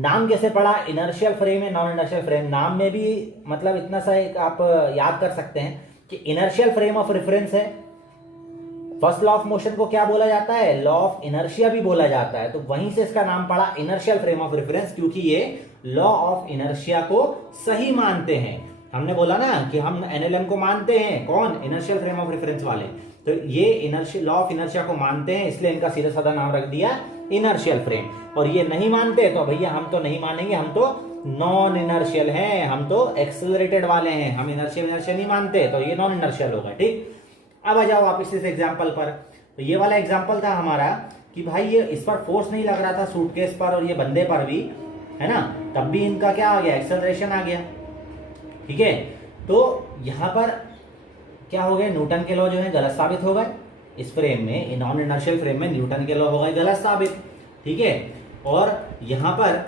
नाम कैसे पड़ा, इनर्शियल फ्रेम है नॉन इनर्शियल फ्रेम, नाम में भी मतलब इतना सा एक आप याद कर सकते हैं कि इनर्शियल फ्रेम ऑफ रेफरेंस है। फर्स्ट लॉ ऑफ मोशन को क्या बोला जाता है, लॉ ऑफ इनर्शिया भी बोला जाता है, तो वहीं से इसका नाम पड़ा इनर्शियल फ्रेम ऑफ रेफरेंस, क्योंकि ये लॉ ऑफ इनर्शिया को सही मानते हैं। हमने बोला ना कि हम एनएलएम को मानते हैं, कौन, इनर्शियल फ्रेम ऑफ रेफरेंस वाले, तो ये इनर्शियल लॉ ऑफ इनर्शिया को मानते हैं, इसलिए इनका सीधा साधा नाम रख दिया इनर्शियल फ्रेम। और ये नहीं मानते तो भैया हम तो नहीं मानेंगे, हम तो नॉन इनर्शियल हैं, हम तो एक्सेलरेटेड वाले हैं, हम इनर्शियल इनर्शियल नहीं मानते, तो ये नॉन इनर्शियल होगा। ठीक, अब आ जाओ वापस इस एग्जाम्पल पर। तो ये वाला एग्जाम्पल था हमारा कि भाई ये इस पर फोर्स नहीं लग रहा था सूटकेस पर और ये बंदे पर भी, है ना, तब भी इनका क्या आ गया, एक्सेलरेशन आ गया। ठीक है, तो यहां पर क्या हो गया, न्यूटन के लॉ जो है गलत साबित हो गए इस फ्रेम में, नॉन इनर्शियल फ्रेम में न्यूटन के लॉ हो गए गलत साबित। ठीक है, और यहां पर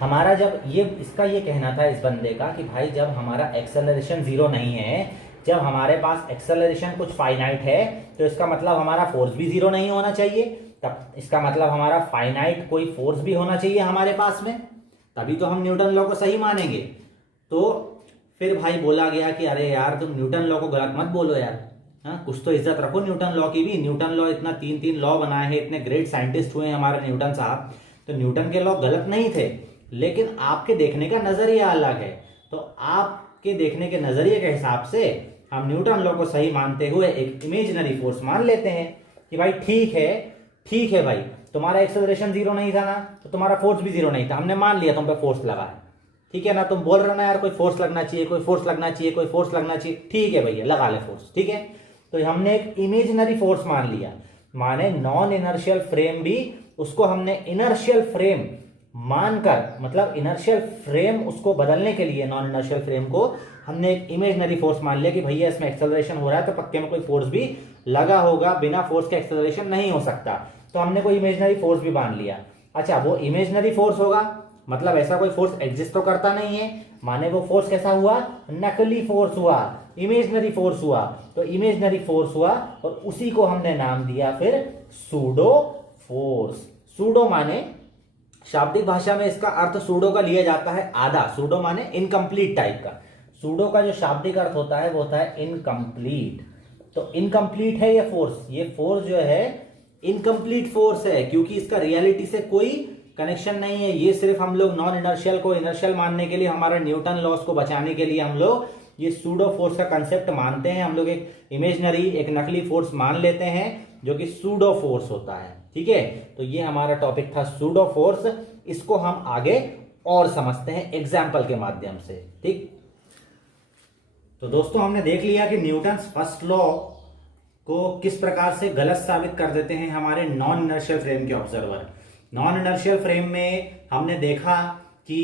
हमारा जब ये इसका ये कहना था इस बंदे का कि भाई जब हमारा एक्सेलरेशन जीरो नहीं है, जब हमारे पास एक्सेलरेशन कुछ फाइनाइट है, तो इसका मतलब हमारा फोर्स भी जीरो नहीं होना चाहिए, तब इसका मतलब हमारा फाइनाइट कोई फोर्स भी होना चाहिए हमारे पास में, तभी तो हम न्यूटन लॉ को सही मानेंगे। तो फिर भाई बोला गया कि अरे यार तुम न्यूटन लॉ को गलत मत बोलो यार, हाँ कुछ तो इज्जत रखो न्यूटन लॉ की भी। न्यूटन लॉ इतना तीन तीन लॉ बनाए हैं, इतने ग्रेट साइंटिस्ट हुए हैं हमारे न्यूटन साहब, तो न्यूटन के लॉ गलत नहीं थे, लेकिन आपके देखने का नजरिया अलग है। तो आपके देखने के नजरिए के हिसाब से हम न्यूटन लॉ को सही मानते हुए एक इमेजिनरी फोर्स मान लेते हैं कि भाई ठीक है भाई, तुम्हारा एक्सेलरेशन जीरो नहीं था ना, तो तुम्हारा फोर्स भी जीरो नहीं था, हमने मान लिया तुम पे फोर्स लगा है। ठीक है ना, तुम बोल रहे हो ना यार कोई फोर्स लगना चाहिए, कोई फोर्स लगना चाहिए, कोई फोर्स लगना चाहिए, ठीक है भैया लगा ले फोर्स। ठीक है, तो हमने एक इमेजिनरी फोर्स मान लिया, माने नॉन इनर्शियल फ्रेम भी उसको हमने इनर्शियल फ्रेम मानकर, मतलब इनर्शियल फ्रेम उसको बदलने के लिए नॉन इनर्शियल फ्रेम को हमने एक इमेजिनरी फोर्स मान लिया कि भैया इसमें एक्सेलरेशन हो रहा है तो पक्के में कोई फोर्स भी लगा होगा, बिना फोर्स के एक्सेलरेशन नहीं हो सकता, तो हमने कोई इमेजिनरी फोर्स भी मान लिया। अच्छा, वो इमेजिनरी फोर्स होगा मतलब ऐसा कोई फोर्स एग्जिस्ट तो करता नहीं है, माने वो फोर्स कैसा हुआ, नकली फोर्स हुआ, इमेजिनरी फोर्स हुआ, तो इमेजिनरी फोर्स हुआ और उसी को हमने नाम दिया फिर सूडो फोर्स। सूडो माने शाब्दिक भाषा में इसका अर्थ सूडो का लिया जाता है आधा, सूडो माने इनकम्प्लीट टाइप का, सूडो का जो शाब्दिक अर्थ होता है वो होता है इनकम्प्लीट। तो इनकम्प्लीट है ये फोर्स जो है इनकम्प्लीट फोर्स है, क्योंकि इसका रियलिटी से कोई कनेक्शन नहीं है, ये सिर्फ हम लोग नॉन इनर्शियल को इनर्शियल मानने के लिए, हमारा न्यूटन लॉस को बचाने के लिए हम लोग ये सूडो फोर्स का कंसेप्ट मानते हैं। हम लोग एक इमेजिनरी, एक नकली फोर्स मान लेते हैं जो कि सूडो फोर्स होता है। ठीक है, तो ये हमारा टॉपिक था सूडो फोर्स, इसको हम आगे और समझते हैं एग्जाम्पल के माध्यम से। ठीक, तो दोस्तों हमने देख लिया कि न्यूटन्स फर्स्ट लॉ को किस प्रकार से गलत साबित कर देते हैं हमारे नॉन इनर्शियल फ्रेम के ऑब्जर्वर। नॉन इनर्शियल फ्रेम में हमने देखा कि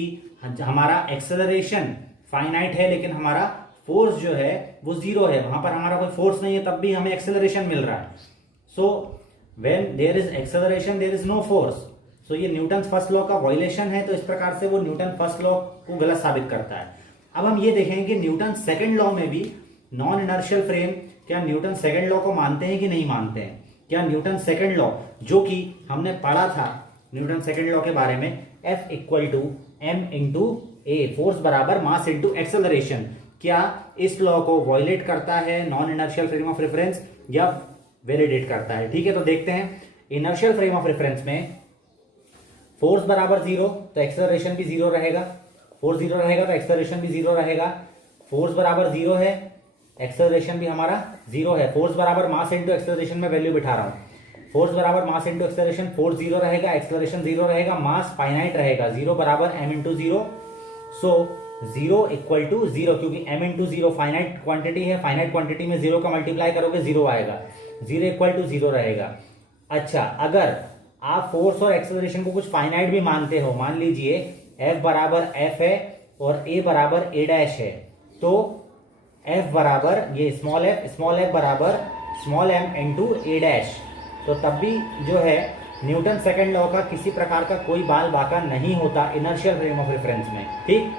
हमारा एक्सेलरेशन फाइनाइट है, लेकिन हमारा फोर्स जो है वो जीरो है, वहां पर हमारा कोई फोर्स नहीं है, तब भी हमें एक्सेलरेशन मिल रहा है। So when there is acceleration there is no force, so ये न्यूटन फर्स्ट लॉ का वायलेशन है, तो इस प्रकार से वो न्यूटन फर्स्ट लॉ को गलत साबित करता है। अब हम ये देखेंगे कि न्यूटन सेकंड लॉ में भी नॉन इनर्शियल फ्रेम, क्या न्यूटन सेकंड लॉ को मानते हैं कि नहीं मानते हैं। क्या न्यूटन सेकंड लॉ जो कि हमने पढ़ा था न्यूटन सेकंड लॉ के बारे में, F equal to M into A, force बराबर मास इंटू एक्सेलरेशन, क्या इस लॉ को वायलेट करता है non inertial frame of reference या वैलिडेट करता है। ठीक है, तो देखते हैं। इनर्शियल फ्रेम ऑफ रेफरेंस में फोर्स बराबर जीरो तो एक्सेलरेशन भी जीरो रहेगा, फोर्स जीरो रहेगा तो एक्सेलरेशन भी जीरो रहेगा। फोर्स बराबर जीरो है, एक्सेलरेशन भी हमारा जीरो है। फोर्स बराबर मास इंटू एक्सेलरेशन में वैल्यू बिठा रहा हूं, फोर्स बराबर mass into acceleration, force zero रहेगा, एक्सेलरेशन जीरो रहेगा, मास फाइनाइट रहेगा, जीरो बराबर M into zero. So zero equal to zero, क्योंकि M into zero finite quantity है, फाइनाइट क्वांटिटी में जीरो का मल्टीप्लाई करोगे जीरो आएगा, जीरो इक्वल टू जीरो रहेगा। अच्छा, अगर आप फोर्स और एक्सेलरेशन को कुछ फाइनाइट भी मानते हो, मान लीजिए F बराबर F है और A बराबर A डैश है, तो F बराबर ये स्मॉल f बराबर small m into A dash, तो तब भी जो है न्यूटन सेकंड लॉ का किसी प्रकार का कोई बाल बाका नहीं होता इनर्शियल फ्रेम ऑफ रेफरेंस में। ठीक,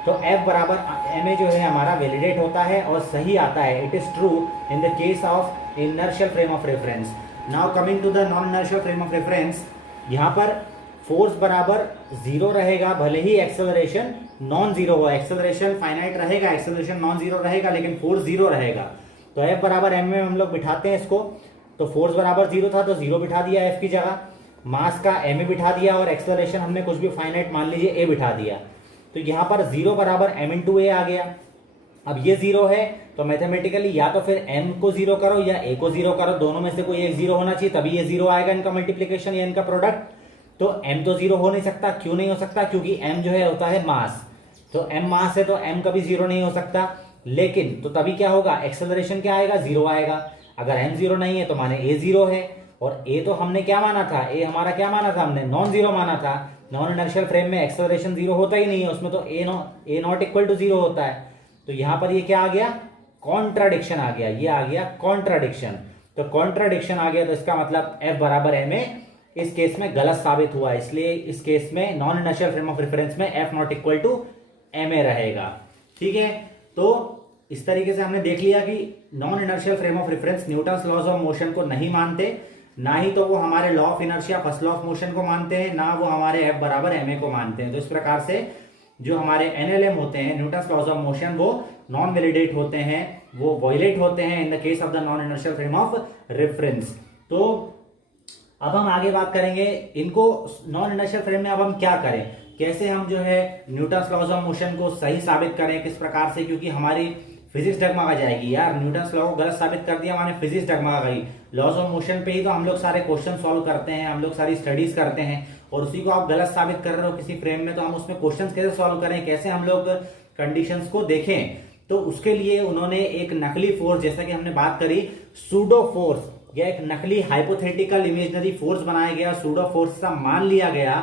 तो F बराबर ma जो है हमारा वैलिडेट होता है और सही आता है। It is true in the case of inertial frame of reference. Now coming to the non inertial frame of reference, यहाँ पर फोर्स बराबर जीरो रहेगा, भले ही एक्सेलरेशन नॉन जीरो हो। एक्सेलरेशन फाइनाइट रहेगा, एक्सेलरेशन नॉन जीरो रहेगा, लेकिन फोर्स जीरो रहेगा। तो एफ बराबर एम में हम लोग बिठाते हैं इसको। तो फोर्स बराबर जीरो था तो जीरो बिठा दिया एफ की जगह, मास का एम बिठा दिया, और एक्सेलरेशन हमने कुछ भी फाइनाइट मान लीजिए ए बिठा दिया। तो यहां पर जीरो बराबर एम इंटू ए आ गया। अब ये जीरो है तो मैथमेटिकली या तो फिर m को जीरो करो या a को जीरो करो, दोनों में से कोई एक जीरो होना चाहिए, तभी ये जीरो आएगा इनका मल्टीप्लीकेशन या इनका प्रोडक्ट। तो m तो जीरो हो नहीं सकता। क्यों नहीं हो सकता? क्योंकि m जो है होता है मास। तो m मास है तो m कभी जीरो नहीं हो सकता। लेकिन तो तभी क्या होगा, एक्सेलरेशन क्या आएगा, जीरो आएगा। अगर m जीरो नहीं है तो माने a जीरो है, और a तो हमने क्या माना था, a हमारा क्या माना था, हमने नॉन जीरो माना था। नॉन इनर्शियल फ्रेम में एक्सेलरेशन जीरो होता ही नहीं है, उसमें तो a not equal to zero होता है। तो यहां पर ये क्या आ गया, कॉन्ट्राडिक्शन आ गया, ये आ गया कॉन्ट्राडिक्शन। तो कॉन्ट्राडिक्शन आ गया तो इसका मतलब F बराबर M इस केस में गलत साबित हुआ, इसलिए इस केस में non inertial frame of reference में F not equal to MA रहेगा। ठीक है, तो इस तरीके से हमने देख लिया कि non inertial frame of reference Newton's laws of motion को नहीं मानते, ना ही तो वो हमारे law of inertia first law of motion को मानते हैं, ना वो हमारे F बराबर MA को मानते हैं। तो इस प्रकार से जो हमारे NLM होते हैं, न्यूटन्स लॉज ऑफ मोशन, वो नॉन वैलिडेट होते हैं, वो वॉयलेट होते हैं इन the case of the non inertial frame of reference. तो अब हम आगे बात करेंगे इनको नॉन इनर्शियल फ्रेम में। अब हम क्या करें, कैसे हम जो है न्यूटन्स लॉज ऑफ मोशन को सही साबित करें, किस प्रकार से, क्योंकि हमारी फिजिक्स डगमगा जाएगी यार। न्यूटन्स लॉ को गलत साबित कर दिया माने फिजिक्स डगमगा गई। लॉज ऑफ मोशन पे ही तो हम लोग सारे क्वेश्चन सॉल्व करते हैं, हम लोग सारी स्टडीज करते हैं, और उसी को आप गलत साबित कर रहे हो किसी फ्रेम में, तो हम उसमें क्वेश्चंस कैसे सॉल्व करें, कैसे हम लोग कंडीशंस को देखें। तो उसके लिए उन्होंने एक नकली फोर्स, जैसा कि हमने बात करी सूडो फोर्स, या एक नकली हाइपोथेटिकल इमेजिनरी फोर्स बनाया गया। सूडो फोर्स का मान लिया गया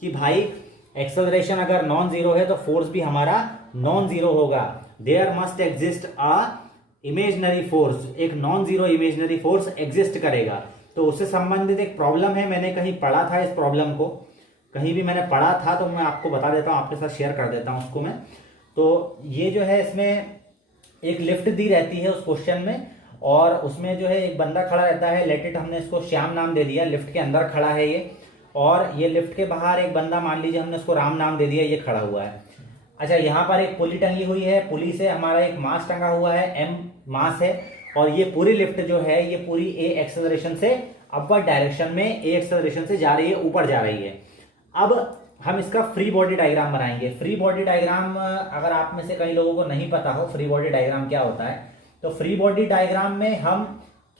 कि भाई एक्सेलरेशन अगर नॉन जीरो है तो फोर्स भी हमारा नॉन जीरो होगा। There must exist a imaginary force, एक non zero imaginary force exist करेगा। तो उससे संबंधित एक प्रॉब्लम है, मैंने कहीं पढ़ा था इस प्रॉब्लम को, कहीं भी मैंने पढ़ा था, तो मैं आपको बता देता हूं, आपके साथ शेयर कर देता हूं उसको मैं। तो ये जो है, इसमें एक लिफ्ट दी रहती है उस क्वेश्चन में, और उसमें जो है एक बंदा खड़ा रहता है, लेट इट, हमने इसको श्याम नाम दे दिया, लिफ्ट के अंदर खड़ा है ये, और ये लिफ्ट के बाहर एक बंदा, मान लीजिए हमने उसको राम नाम दे दिया, ये खड़ा हुआ है। अच्छा, यहाँ पर एक पुली टंगी हुई है, पुली से हमारा एक मास टंगा हुआ है, m मास है, और ये पूरी लिफ्ट जो है ये पूरी a एक्सेलरेशन से अपवर्ड डायरेक्शन में a एक्सेलरेशन से जा रही है, ऊपर जा रही है। अब हम इसका फ्री बॉडी डायग्राम बनाएंगे। फ्री बॉडी डायग्राम, अगर आप में से कई लोगों को नहीं पता हो फ्री बॉडी डायग्राम क्या होता है, तो फ्री बॉडी डायग्राम में हम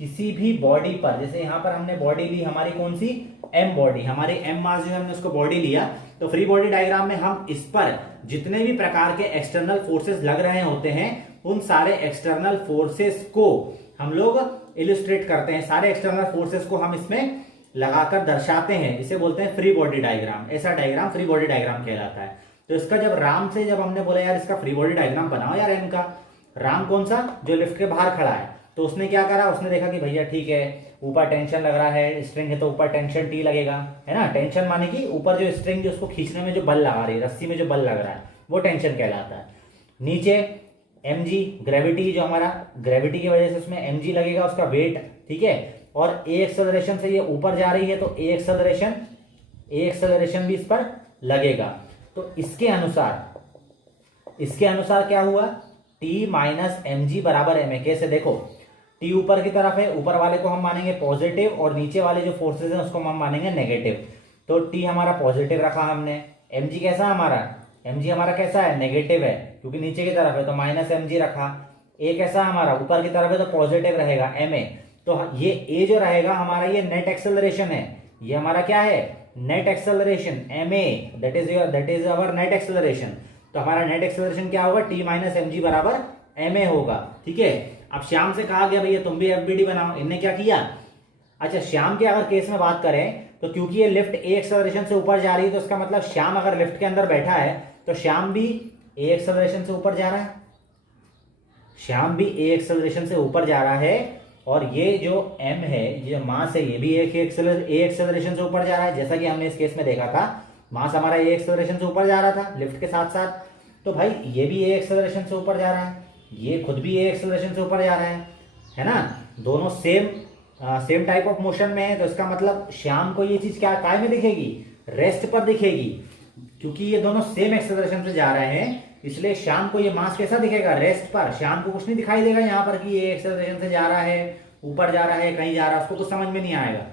किसी भी बॉडी पर, जैसे यहाँ पर हमने बॉडी ली हमारी कौन सी, m बॉडी, हमारी m मास जो है हमने उसको बॉडी लिया, तो फ्री बॉडी डायग्राम में हम इस पर जितने भी प्रकार के एक्सटर्नल फोर्सेस लग रहे होते हैं, उन सारे एक्सटर्नल फोर्सेस को हम लोग इलिस्ट्रेट करते हैं, सारे एक्सटर्नल फोर्सेस को हम इसमें लगाकर दर्शाते हैं, इसे बोलते हैं फ्री बॉडी डायग्राम। ऐसा डायग्राम फ्री बॉडी डायग्राम कहलाता है। तो इसका जब राम से जब हमने बोला यार इसका फ्री बॉडी डायग्राम बनाओ यार, इनका राम कौन सा, जो लिफ्ट के बाहर खड़ा है, तो उसने क्या करा, उसने देखा कि भैया ठीक है ऊपर टेंशन लग रहा है, स्ट्रिंग है तो ऊपर टेंशन टी लगेगा, है ना। टेंशन माने कि ऊपर जो स्ट्रिंग जो उसको खींचने में जो बल लगा रही है, रस्सी में जो बल लग रहा है, वो टेंशन कहलाता है। नीचे mg ग्रेविटी, जो हमारा ग्रेविटी की वजह से उसमें mg लगेगा, उसका वेट, ठीक है। और a एक्सेलरेशन से ये ऊपर जा रही है तो a एक्सेलरेशन भी इस पर लगेगा। तो इसके अनुसार क्या हुआ, t माइनस mg बराबर ma। कैसे, देखो t ऊपर की तरफ है, ऊपर वाले को हम मानेंगे पॉजिटिव, और नीचे वाले जो फोर्सेस हैं उसको हम मानेंगे नेगेटिव। तो t हमारा पॉजिटिव रखा हमने, mg कैसा हमारा, mg हमारा कैसा है, नेगेटिव है, क्योंकि नीचे की तरफ है तो माइनस mg रखा। a कैसा हमारा, ऊपर की तरफ है तो पॉजिटिव रहेगा, ma। तो ये a जो रहेगा हमारा, ये नेट एक्सेलरेशन है, ये हमारा क्या है, net acceleration, ma, that is our net acceleration. तो हमारा नेट एक्सेलरेशन क्या होगा, t माइनस mg बराबर ma होगा, ठीक है। अब श्याम से कहा गया भैया तुम भी एफबीडी बनाओ, इनने क्या किया। अच्छा, श्याम के अगर केस में बात करें तो क्योंकि ये लिफ्ट a एक्सेलरेशन से ऊपर जा रही है, तो इसका मतलब श्याम अगर लिफ्ट के अंदर बैठा है तो श्याम भी a एक्सेलरेशन से ऊपर जा रहा है, श्याम भी a एक्सेलरेशन से ऊपर जा रहा है, और ये जो m है, ये मास है, ये भी a एक्सेलरेशन से ऊपर जा रहा है। जैसा कि हमने इस केस में देखा था, मास हमारा a एक्सेलरेशन से ऊपर जा रहा था लिफ्ट के साथ साथ, तो भाई ये भी a एक्सेलरेशन से ऊपर जा रहा है, ये खुद भी a एक्सेलरेशन से ऊपर जा रहा है ना, दोनों सेम टाइप ऑफ मोशन में है। तो इसका मतलब श्याम को ये चीज क्या काय में दिखेगी, रेस्ट पर दिखेगी, क्योंकि ये दोनों सेम एक्सेलरेशन से जा रहे हैं, इसलिए श्याम को ये मास कैसा दिखेगा, रेस्ट पर। श्याम को कुछ नहीं दिखाई देगा यहाँ पर कि ये एक्सेलरेशन से जा रहा है, ऊपर जा रहा है, कहीं जा रहा है, उसको कुछ समझ में नहीं आएगा।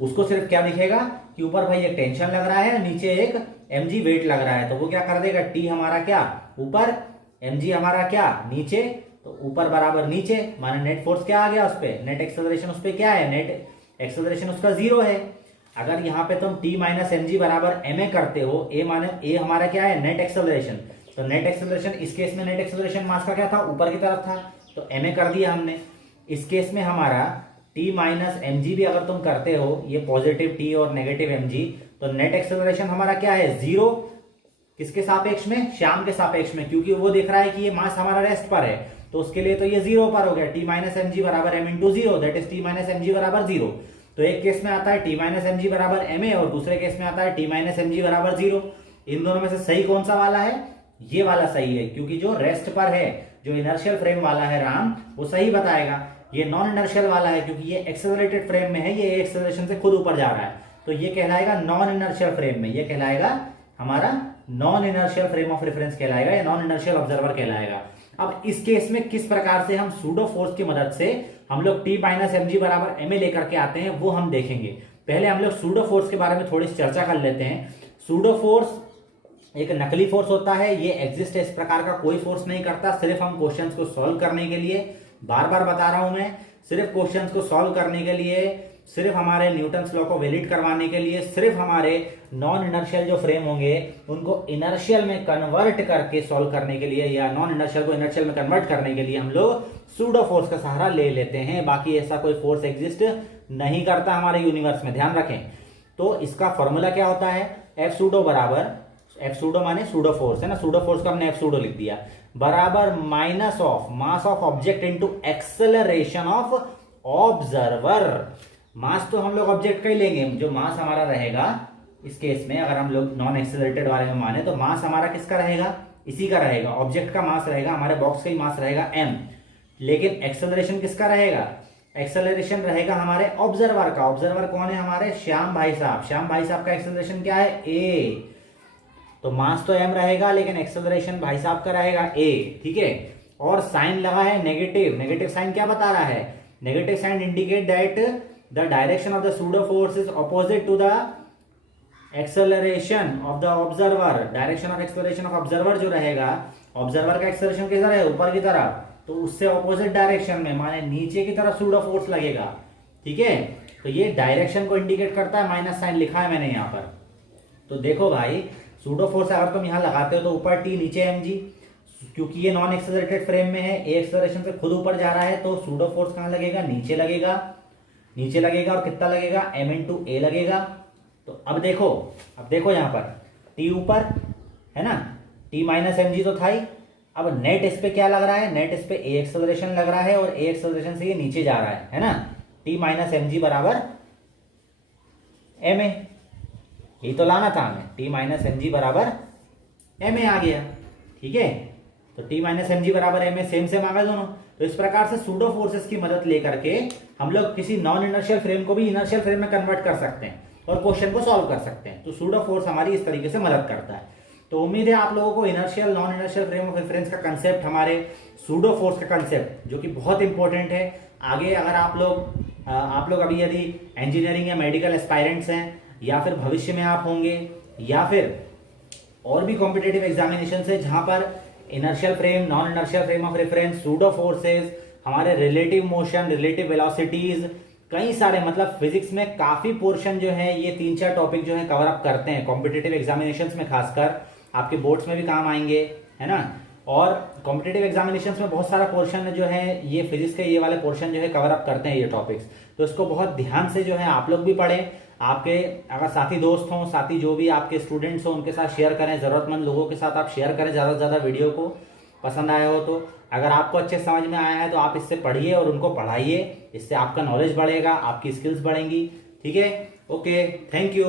उसको सिर्फ क्या दिखेगा कि ऊपर भाई एक टेंशन लग रहा है, नीचे एक mg वेट लग रहा है, तो वो क्या कर देगा, t हमारा क्या ऊपर, mg हमारा क्या नीचे, तो ऊपर बराबर नीचे, माने नेट फोर्स क्या आ गया उस पे, नेट एक्सेलरेशन उस पे क्या है, नेट एक्सेलरेशन उसका 0 है। अगर यहाँ पे तुम t माइनस mg बराबर ma करते हो, a माने a हमारा क्या है, नेट एक्सेलरेशन, तो नेट एक्सेलरेशन इस केस में नेट एक्सेलरेशन मास का क्या था, ऊपर की तरफ था, तो ma कर दिया हमने। इस केस में हमारा t माइनस mg भी अगर तुम करते हो, ये पॉजिटिव t और नेगेटिव mg, तो नेट एक्सेलरेशन हमारा क्या है, 0, किसके सापेक्ष में, श्याम के सापेक्ष में, क्योंकि वो देख रहा है कि ये मास हमारा रेस्ट पर है, तो उसके लिए तो ये 0 पर हो गया, t माइनस mg बराबर m into 0, that is t minus mg बराबर 0। तो एक केस में आता है t माइनस mg बराबर ma और दूसरे केस में आता है t माइनस mg बराबर 0। इन दोनों में से सही कौन सा वाला है, ये वाला सही है, क्योंकि जो रेस्ट पर है, जो इनर्शियल फ्रेम वाला है राम, वो सही बताएगा। ये नॉन इनर्शियल वाला है, क्योंकि ये एक्सेलरेटेड फ्रेम में है, ये एक्सेलरेशन से खुद ऊपर जा रहा है, तो ये कहलाएगा नॉन इनर्शियल फ्रेम में, ये कहलाएगा हमारा non inertial frame of reference कहलाएगा, या नॉन इनर्शियल ऑब्जर्वर कहलाएगा। अब इस केस में किस प्रकार से हम सूडो फोर्स की मदद से हम लोग t माइनस mg बराबर ma लेकर के आते हैं, वो हम देखेंगे। पहले हम लोग सूडो फोर्स के बारे में थोड़ी सी चर्चा कर लेते हैं। सूडो फोर्स एक नकली फोर्स होता है, ये एग्जिस्ट इस प्रकार का कोई फोर्स नहीं करता, सिर्फ हम क्वेश्चंस को सॉल्व करने के लिए, बार बार बता रहा हूं मैं, सिर्फ क्वेश्चंस को सॉल्व करने के लिए, सिर्फ हमारे न्यूटन्स लॉ को वैलिड करवाने के लिए, सिर्फ हमारे नॉन इनर्शियल जो फ्रेम होंगे उनको इनर्शियल में कन्वर्ट करके सॉल्व करने के लिए, या नॉन इनर्शियल को इनर्शियल में कन्वर्ट करने के लिए हम लोग सूडो फोर्स का सहारा ले लेते हैं। बाकी ऐसा कोई फोर्स एग्जिस्ट नहीं करता हमारे यूनिवर्स में, ध्यान रखें। तो इसका फॉर्मूला क्या होता है, एफ सूडो बराबर, एफ सूडो माने सूडो फोर्स है ना, सूडो फोर्स का हमने एफ सूडो लिख दिया, बराबर minus of mass of object into acceleration of observer. Mass तो हम लोग ऑब्जेक्ट का ही लेंगे, जो मास हमारा रहेगा इस केस में, अगर हम लोग नॉन एक्सेलरेटेड वाले में माने, तो मास हमारा किसका रहेगा, इसी का रहेगा, ऑब्जेक्ट का मास रहेगा, हमारे बॉक्स का ही मास रहेगा m, लेकिन एक्सेलरेशन किसका रहेगा, एक्सेलरेशन रहेगा हमारे ऑब्जर्वर का। ऑब्जर्वर कौन है हमारे, श्याम भाई साहब। श्याम भाई साहब का एक्सेलरेशन क्या है, a, तो मास तो m रहेगा, लेकिन एक्सेलरेशन भाई साहब का रहेगा a, ठीक है। और साइन लगा है नेगेटिव, नेगेटिव साइन क्या बता रहा है, negative sign indicate that the direction of the pseudo force is opposite to the acceleration of the observer। direction of acceleration of observer जो रहेगा, ऑब्जर्वर का एक्सेलरेशन किधर है, ऊपर की तरफ, तो उससे ऑपोजिट डायरेक्शन में, माने नीचे की तरफ सूडो फोर्स लगेगा, ठीक है। तो ये डायरेक्शन को इंडिकेट करता है, माइनस साइन लिखा है मैंने यहाँ पर। तो देखो भाई, सूडो फोर्स अगर तुम यहाँ लगाते हो तो ऊपर t नीचे mg, क्योंकि ये नॉन एक्सेलरेटेड फ्रेम में है, ए एक्सेलरेशन से खुद ऊपर जा रहा है, तो सूडो फोर्स कहाँ लगेगा, नीचे लगेगा, नीचे लगेगा, और कितना लगेगा, m इंटू ए लगेगा। तो अब देखो यहाँ पर t ऊपर है ना, t माइनस mg तो था ही, अब नेट इस पे क्या लग रहा है, नेट इस पे a एक्सेलरेशन लग रहा है, और a एक्सेलरेशन से ये नीचे जा रहा है ना, t माइनस mg बराबर ma, यही तो लाना था हमें, t माइनस mg बराबर ma आ गया, ठीक है। तो t माइनस mg बराबर ma सेम सेम आ गए दोनों। तो इस प्रकार से सूडो फोर्सेस की मदद लेकर के हम लोग किसी नॉन इनर्शियल फ्रेम को भी इनर्शियल फ्रेम में कन्वर्ट कर सकते हैं और क्वेश्चन को सॉल्व कर सकते हैं। तो सूडो फोर्स हमारी इस तरीके से मदद करता है। तो उम्मीद है आप लोगों को inertial non inertial frame of reference का कंसेप्ट, हमारे सूडो फोर्स का कंसेप्ट, जो कि बहुत इंपॉर्टेंट है। आगे अगर आप लोग अभी यदि इंजीनियरिंग या मेडिकल एस्पायरेंट्स हैं, या फिर भविष्य में आप होंगे, या फिर और भी कॉम्पिटेटिव एग्जामिनेशन है जहां पर inertial frame, non inertial frame of reference, pseudo forces, हमारे रिलेटिव मोशन, रिलेटिव वेलोसिटीज, कई सारे, मतलब फिजिक्स में काफी पोर्शन जो है ये 3-4 टॉपिक जो है कवर अप करते हैं कॉम्पिटेटिव एग्जामिनेशंस में, खासकर आपके बोर्ड्स में भी काम आएंगे, है ना। और कॉम्पिटेटिव एग्जामिनेशंस में बहुत सारा पोर्शन जो है ये फिजिक्स के ये वाले पोर्शन जो है कवर अप करते हैं ये टॉपिक्स। तो इसको बहुत ध्यान से जो है आप लोग भी पढ़ें, आपके अगर साथी दोस्त हों, साथी जो भी आपके स्टूडेंट्स हों, उनके साथ शेयर करें, जरूरतमंद लोगों के साथ आप शेयर करें ज़्यादा से ज़्यादा वीडियो को। पसंद आया हो तो, अगर आपको अच्छे समझ में आया है तो आप इससे पढ़िए और उनको पढ़ाइए, इससे आपका नॉलेज बढ़ेगा, आपकी स्किल्स बढ़ेंगी, ठीक है। Okay, thank you.